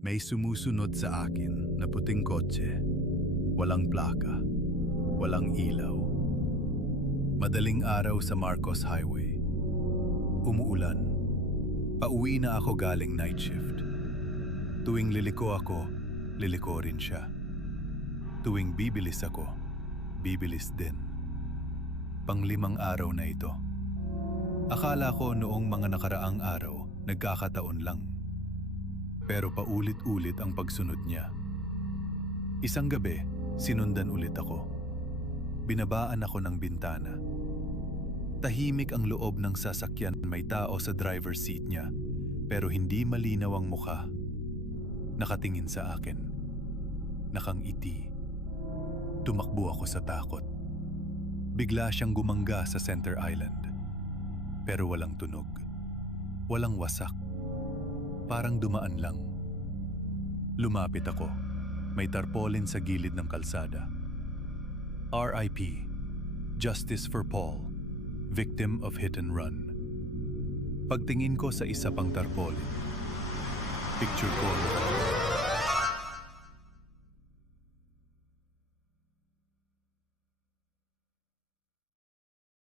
May sumusunod sa akin na puting kotse. Walang plaka. Walang ilaw. Madaling araw sa Marcos Highway. Umuulan. Pauwi na ako galing night shift. Tuwing liliko ako, liliko rin siya. Tuwing bibilis ako, bibilis din. Panglimang araw na ito. Akala ko noong mga nakaraang araw, nagkakataon lang. Pero paulit-ulit ang pagsunod niya. Isang gabi, sinundan ulit ako. Binabaan ako ng bintana. Tahimik ang loob ng sasakyan, may tao sa driver's seat niya, pero hindi malinaw ang mukha. Nakatingin sa akin. Nakangiti. Tumakbo ako sa takot. Bigla siyang gumangga sa center island. Pero walang tunog. Walang wasak. Parang dumaan lang. Lumapit ako. May tarpaulin sa gilid ng kalsada. RIP. Justice for Paul. Victim of hit and run. Pagtingin ko sa isa pang tarpaulin. Picture ko.